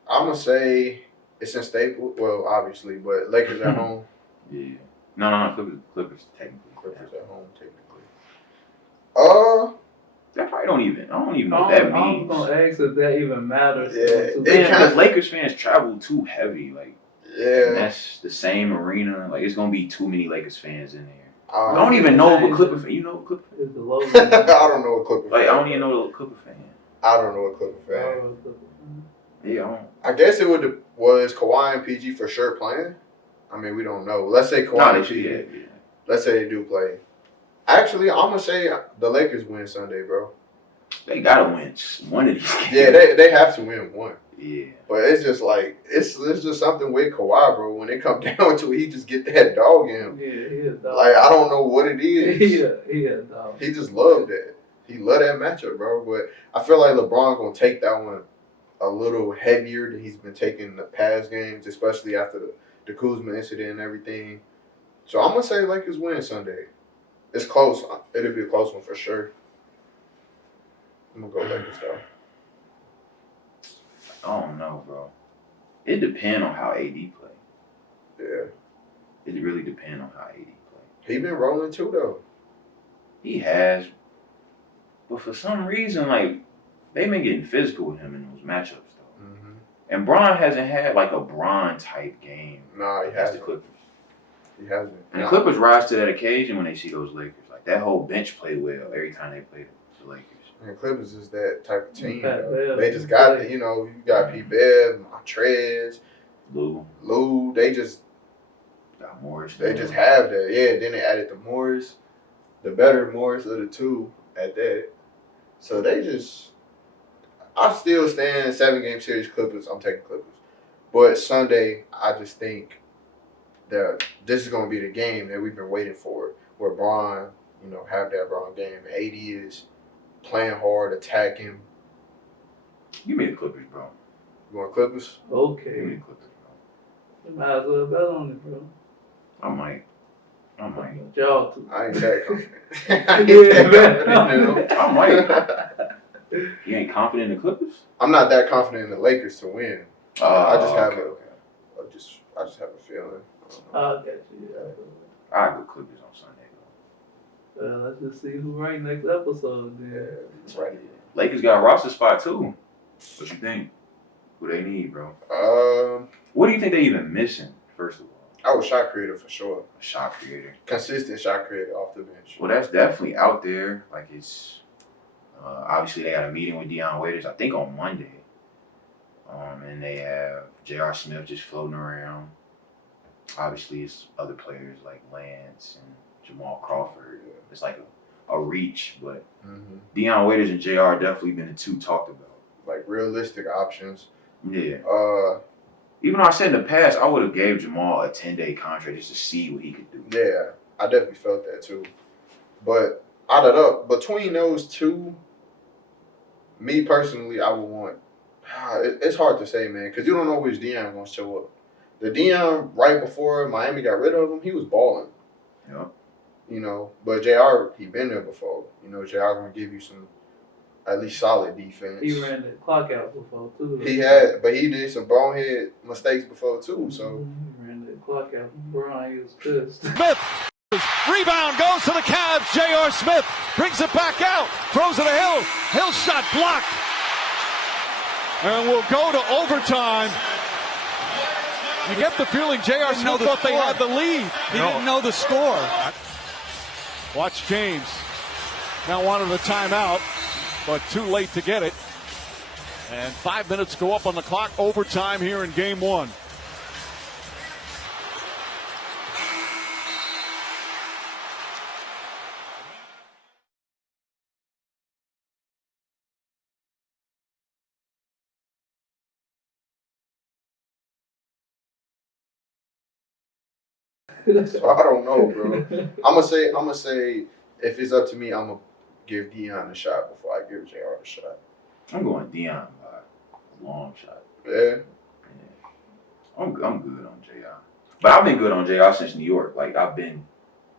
I'm gonna say it's in Staples. Well, obviously, but Lakers at home. Yeah. No. Clippers technically. Clippers at home, technically. That probably don't even. I don't even know what I that was means. gonna ask if that even matters. Yeah, Because Lakers fans travel too heavy. Like, Yeah. and that's the same arena. Like, it's gonna be too many Lakers fans in there. I I don't even know if a Clipper fan. You know a Clipper fan? Is the logo. I don't know a Clipper Like, fan. I don't even know a Clipper fan. I don't know a Clipper fan. Yeah, I don't. I guess it was Kawhi and PG for sure playing. I mean, we don't know. Let's say Kawhi Nah, and they PG. should, yeah. Let's say they do play. Actually, I'm gonna say the Lakers win Sunday, bro. They gotta win one of these games. Yeah, they have to win one. Yeah. But it's just like it's just something with Kawhi, bro. When it comes down to it, he just get that dog in him. Yeah, he a dog. Like I don't know what it is. He a dog. He just loved that. He loved that matchup, bro. But I feel like LeBron gonna take that one a little heavier than he's been taking the past games, especially after the Kuzma incident and everything. So I'm gonna say Lakers win Sunday. It's close. It'll be a close one for sure. I'm gonna go Lakers though. I don't know, bro. It depends on how AD play. Yeah. It really depends on how AD play. He been rolling too though. He has, but for some reason, like, they've been getting physical with him in those matchups, though. Mm-hmm. And Bron hasn't had, like, a Bron-type game Nah, he against the hasn't. Clippers. He hasn't. And the Clippers rise to that occasion when they see those Lakers. Like, that whole bench play well every time they play the Lakers. And Clippers is that type of team. Pat Though. Bev. They just got you got P. Bev, Montrez, Lou. They just Got Morris. They just have that. Yeah, then they added the Morris, the better Morris of the two at that. So they just, I still stand 7-game series Clippers. I'm taking Clippers. But Sunday, I just think that this is going to be the game that we've been waiting for, where Bron, have that Bron game. AD is playing hard, attacking. Give me the Clippers, bro. You want Clippers? Give me Okay. the Clippers, bro. You might as well bet on it, bro. I might. Y'all too. I ain't that confident. I ain't that confident, I might. You ain't confident in the Clippers? I'm not that confident in the Lakers to win. I just have okay. I just have a feeling. I'll get you. I go Clippers on Sunday, though. Well, let's just see who right next episode then. That's right. Lakers got a roster spot, too. What you think? Who they need, bro? Um, What do you think they even missing, first of all? I was shot creator for sure. A shot creator. Consistent shot creator off the bench. Well, that's definitely out there. Like, it's obviously they got a meeting with Deion Waiters, I think on Monday. And they have J.R. Smith just floating around. Obviously, it's other players like Lance and Jamal Crawford. It's like a reach, but Deion Waiters and J.R. definitely been the two talked about. Like realistic options. Yeah. Uh, Even though I said in the past, I would have gave Jamal a 10-day contract just to see what he could do. yeah, I definitely felt that too. But between those two, me personally, I would want. It's hard to say, man, because you don't know which Deion gonna show up. The Deion right before Miami got rid of him, he was balling. Yeah. But JR, he been there before. JR gonna give you some at least solid defense. He ran the clock out before too. But he did some bonehead mistakes before too. So He ran the clock out. Brian, he was pissed. Smith. Rebound goes to the Cavs. J.R. Smith brings it back out. Throws it to Hill. Hill shot blocked. And we'll go to overtime. You get the feeling J.R. Smith thought they had the lead. He didn't know the score. Watch James. Now wanted a timeout, but too late to get it. And 5 minutes go up on the clock. Overtime here in game one. So I don't know, bro. I'm gonna say, if it's up to me, I'm gonna give Dion a shot before I give JR a shot. I'm going Dion by a long shot. Yeah. I'm good on JR. But I've been good on JR since New York. Like, I've been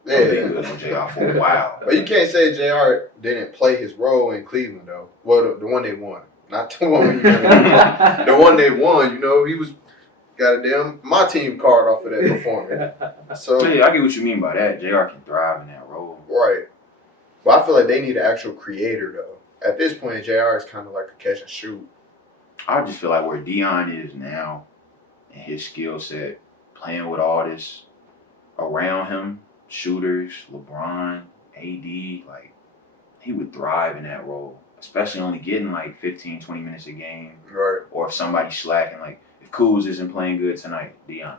good on JR for a while. But you can't say JR didn't play his role in Cleveland, though. Well, the one they won. Not the one the one they won, he was got a damn my team card off of that performance. So yeah, I get what you mean by that. JR can thrive in that role. Right. But I feel like they need an actual creator, though. At this point, JR is kind of like a catch and shoot. I just feel like where Dion is now and his skill set, playing with all this around him, shooters, LeBron, AD, like, he would thrive in that role, especially only getting like 15, 20 minutes a game. Right. Or if somebody's slacking, like if Kuz isn't playing good tonight, Dion,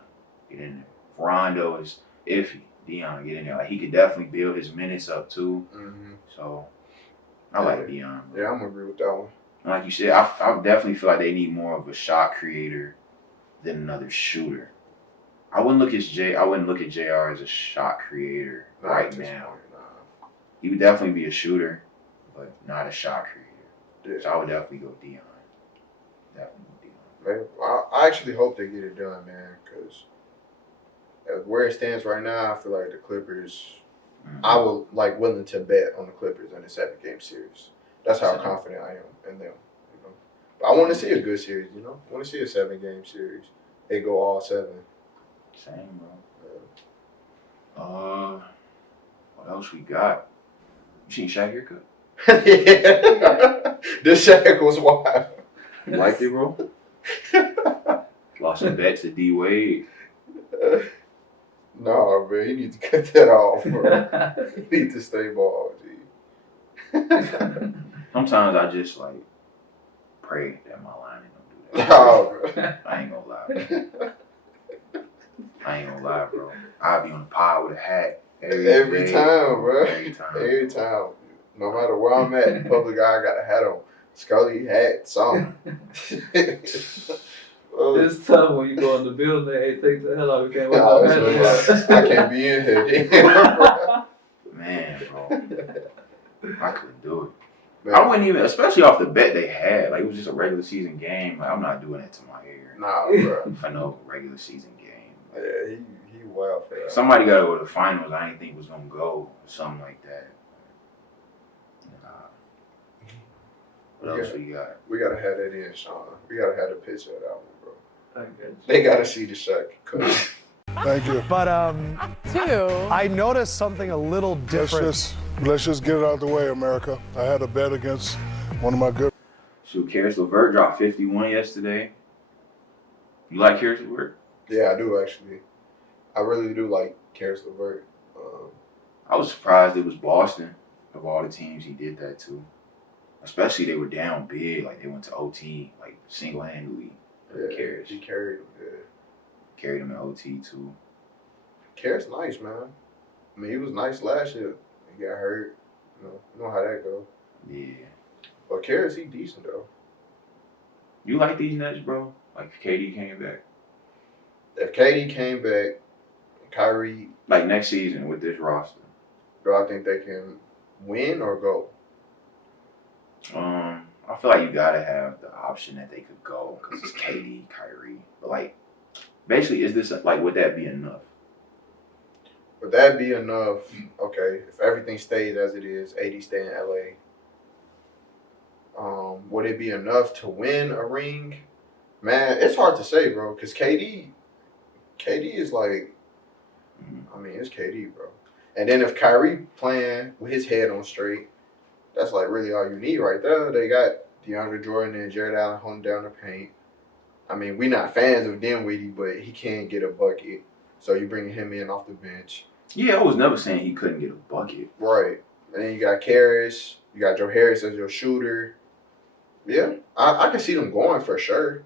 get in there. If Rondo is iffy, Dion, get in there. Like, he could definitely build his minutes up too. Mm-hmm. So I like Dion. Yeah, I'm gonna agree with that one. And like you said, I definitely feel like they need more of a shot creator than another shooter. I wouldn't look at JR as a shot creator right now. He would definitely be a shooter, but not a shot creator. Yeah. So I would definitely go Dion. Definitely go Dion. Man, I actually hope they get it done, man, because where it stands right now, I feel like the Clippers. Mm-hmm. I would willing to bet on the Clippers in a 7-game series. That's how confident I am in them. But I want to see a good series. I want to see a 7-game series. They go all 7. Same, bro. What else we got? You seen Shaq haircut? Yeah. This Shaq was wild. You liked it, bro? Lost some bets to D Wade. No, man, he needs to cut that off, bro. He needs to stay bald, G. Sometimes I just pray that my line don't do that. No, bro. I ain't gonna lie, bro. I'll be on the pod with a hat every Every time, bro. Every time. No matter where I'm at, in public eye got a hat on. Scully hat, something. It's tough when you go in the building and hey, take the hell out of the game. I can't be in here. Man, bro. I couldn't do it. Man. I wouldn't even, especially off the bet they had. Like, it was just a regular season game. Like, I'm not doing that to my hair. Nah, bro. I know, regular season game. Yeah, he wild for that. Somebody got to go to the finals. I didn't think was going to go. Or something like that. What else we got? We got to have that in, Sean. We got to have the picture of that one, bro. I got you. They got to see the Shaq. Thank you. But I noticed something a little different. Let's just get it out of the way, America. I had a bet against one of my good. So Karis LeVert dropped 51 yesterday. You like Karis LeVert? Yeah, I do actually. I really do like Karis LeVert. I was surprised it was Boston of all the teams he did that to. Especially they were down big, like they went to OT, like single-handedly. Yeah, Karis. he carried him. Yeah. Carried him in OT too. Karis nice, man. I mean, he was nice last year. He got hurt. You know how that go. Yeah. But Karis, he decent though. You like these Nets, bro? Like if KD came back? If KD came back, Kyrie, Like next season with this roster. do I think they can win or go? I feel like you gotta have the option that they could go because it's KD, Kyrie. But basically, is this would that be enough? Would that be enough? Okay, if everything stays as it is, AD stay in LA. Would it be enough to win a ring? Man, it's hard to say, bro. Because KD is I mean, it's KD, bro. And then if Kyrie playing with his head on straight, that's really all you need right there. They got DeAndre Jordan and Jared Allen holding down the paint. I mean, we're not fans of Dinwiddie, but he can get a bucket. So you bring him in off the bench. Yeah, I was never saying he couldn't get a bucket. Right. And then you got Karis. You got Joe Harris as your shooter. Yeah, I can see them going for sure.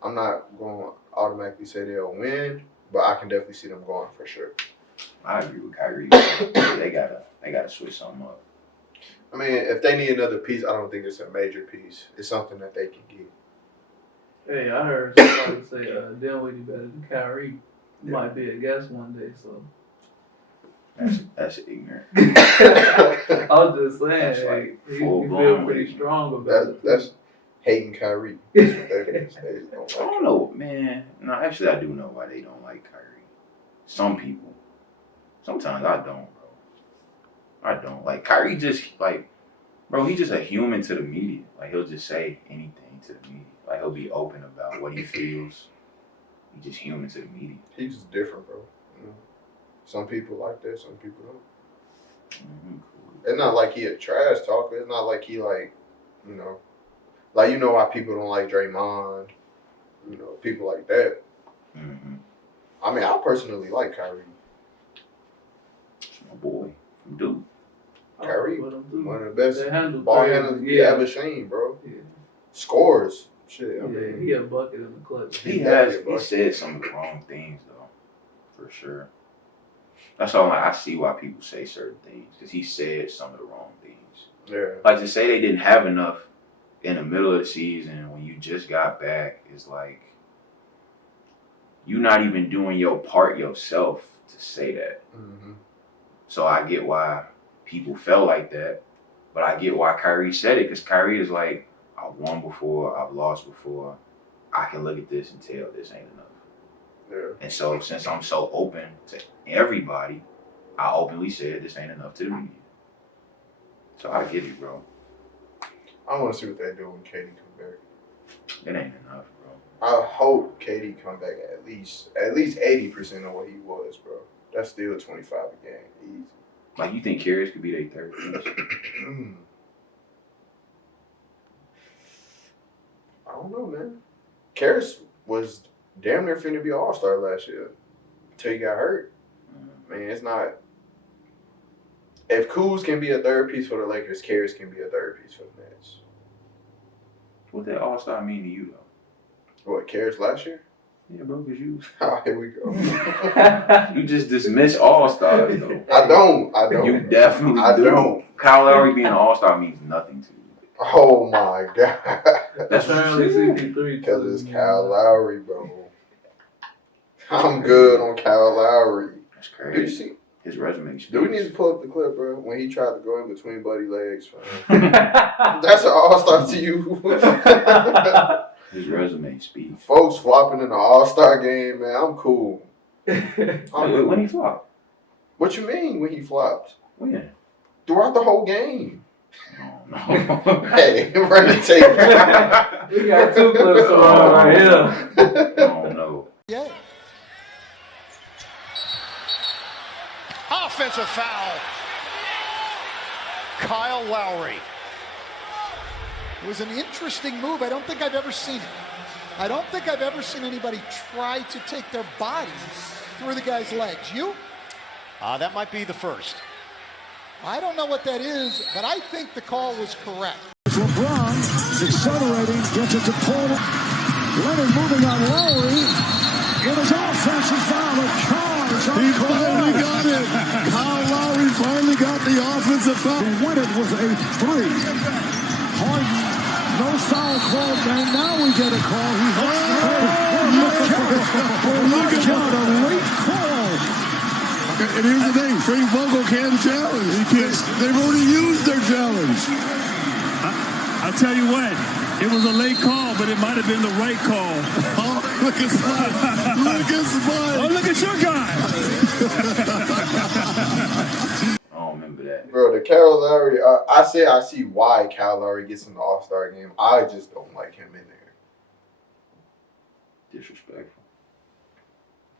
I'm not going to automatically say they'll win, but I can definitely see them going for sure. I agree with Kyrie. They gotta switch something up. I mean, if they need another piece, I don't think it's a major piece. It's something that they can get. Hey, I heard somebody say Dinwiddie better than Kyrie. You might be a guest one day, so. That's ignorant. I was just saying, That's hey, like you full-blown feel pretty ignorant. strong about it. That's hating Kyrie. That's what that is. They just don't I like don't know, man. No, actually, I do know why they don't like Kyrie. Some people. Sometimes I don't, bro. I don't. Like, Kyrie just, like, bro, he's just a human to the media. Like, he'll just say anything to the media. Like, he'll be open about what he feels. He's just human to the media. He's just different, bro. You know? Some people like that, some people don't. Mm-hmm, cool. It's not like he a trash talker. It's not like he like, you know, like, you know why people don't like Draymond, you know, people like that. Mm-hmm. I mean, I personally like Kyrie. It's my boy from Duke. Kyrie, What I'm doing. one of the best They handle ball things, handlers we yeah. ever seen, bro. Yeah. Scores. Shit, I Yeah, mean, he a bucket in the clutch. He definitely said some of the wrong things, though, for sure. That's all I see why people say certain things, because he said some of the wrong things. yeah. Like, to say they didn't have enough in the middle of the season when you just got back is like, you're not even doing your part yourself to say that. Mm-hmm. So I get why people felt like that, but I get why Kyrie said it, because Kyrie is like, I've won before, I've lost before, I can look at this and tell this ain't enough. Yeah. And so since I'm so open to everybody, I openly said this ain't enough to the media. So I get it, bro. I want to see what they do when KD come back. It ain't enough, bro. I hope KD come back at least 80% of what he was, bro. That's still 25 a game, easy. Like, you think Kyrgios could be their third piece? I don't know, man. Karras was damn near finna be All-Star last year until he got hurt. Man, it's not. If Kuz can be a third piece for the Lakers, Karras can be a third piece for the Nets. What that All-Star mean to you, though? What, Karras last year? Yeah, bro, because you Oh, here we go. you just dismiss All-Stars, though. I don't. You definitely I do. don't. Kyle Lowry being an All-Star means nothing to you. Oh my God. That's what you said. Because it's Kyle Lowry, bro. I'm good on Kyle Lowry. That's Do you crazy. see? His resume speaks. Do we need to pull up the clip, bro? When he tried to go in between Buddy legs, fam. That's an all-star to you. His resume speaks. Folks flopping in the all-star game, man. I'm cool. When he flopped? What you mean when he flopped? When? Throughout the whole game. No. Hey, run the tape. We got two clips around right here. I don't know. Yeah. Offensive foul. Kyle Lowry. It was an interesting move. I don't think I've ever seen it. I don't think I've ever seen anybody try to take their bodies through the guy's legs. You? That might be the first. I don't know what that is, but I think the call was correct. LeBron is accelerating, gets it to Paul. Leonard moving on Lowry. It is offensive foul. A charge. He finally got it. Kyle Lowry finally got the offensive foul. And when it was a 3. Harden, no foul call, and now we get a call. He hits look out, a late call. And here's the thing, Frank Vogel can't challenge. He can't. They've already used their challenge. I'll tell you what, it was a late call, but it might have been the right call. Oh, look at Spud. Look at Spud. Oh, look at your guy. I don't remember that. Bro, the Kyle Lowry, I see why Kyle Lowry gets in the All-Star game. I just don't like him in there. Disrespectful.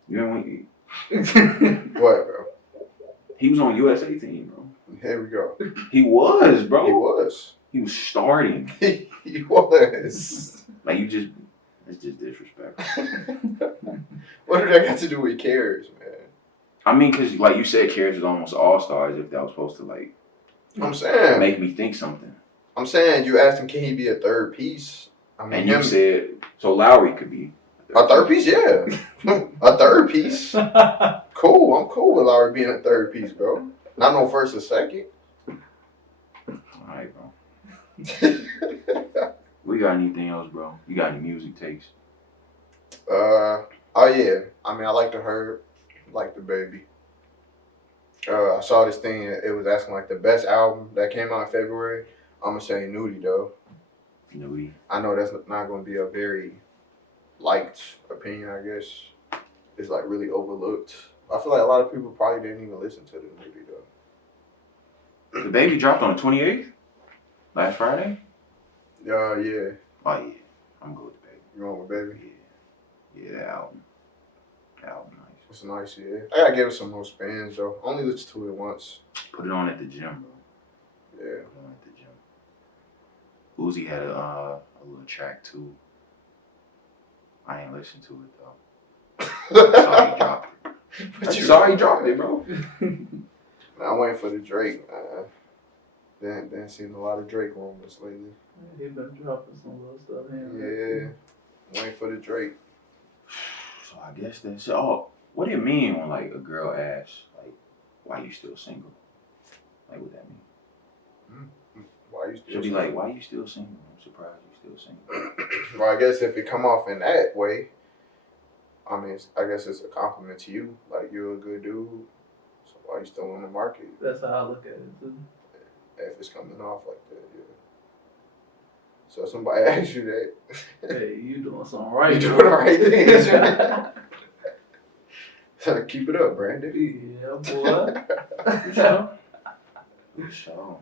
You know when What, bro? he was on USA team, bro. Here we go. He was, bro. He was. He was starting. He was. Like, it's just disrespectful. What did that got to do with Karras, man? I mean, because, like you said, Kyrgios is almost all-star, as if that was supposed to, like, I'm saying. make me think something. I'm saying you asked him, can he be a third piece? I mean, And you said, so Lowry could be a third piece, yeah. A third piece. Cool. I'm cool with Lowry being a third piece, bro. Not no first or second. All right, bro. We got anything else, bro? You got any music takes? Oh yeah, I mean I like the Herb, like the Baby. I saw this thing. It was asking like the best album that came out in February. I'm gonna say Nudie though. Nudie. I know that's not gonna be a very liked opinion. I guess it's like really overlooked. I feel like a lot of people probably didn't even listen to the Nudie though. The Baby dropped on the 28th, last Friday. Yeah. Oh yeah, I'm good with the Baby. You want with Baby? Yeah, that album nice. It's nice, yeah. I gotta give it some more spins though. Only listen to it once. Put it on at the gym, bro. Yeah. Put it on at the gym. Uzi had a little track too. I ain't listened to it though. I saw he dropped it. I just saw he dropped it, bro. I'm waiting for the Drake. Didn't seen a lot of Drake rumors lately. He been dropping some little stuff here. Yeah. Waiting for the Drake. So I guess that's oh. What do you mean when like a girl asks like, "Why you still single?" Like, what that mean? Why you still She'll be single? like, "Why you still single? I'm surprised you still single." Well, I guess if it come off in that way, I mean, I guess it's a compliment to you. Like, you're a good dude. So why you still on the market? That's how I look at it too. If it's coming off like that, yeah. So if somebody asks you that, Hey, you doing something right? you doing the right thing. So keep it up, Branden. Yeah, boy. For sure. For sure.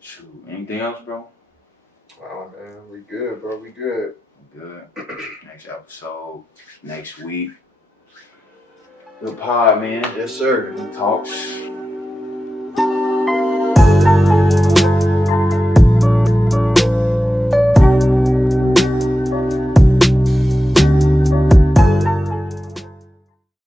Shoot. Anything else, bro? Wow, man, we good, bro. We good. Good. Next episode, next week. Good pod, man. Yes, sir. Talks.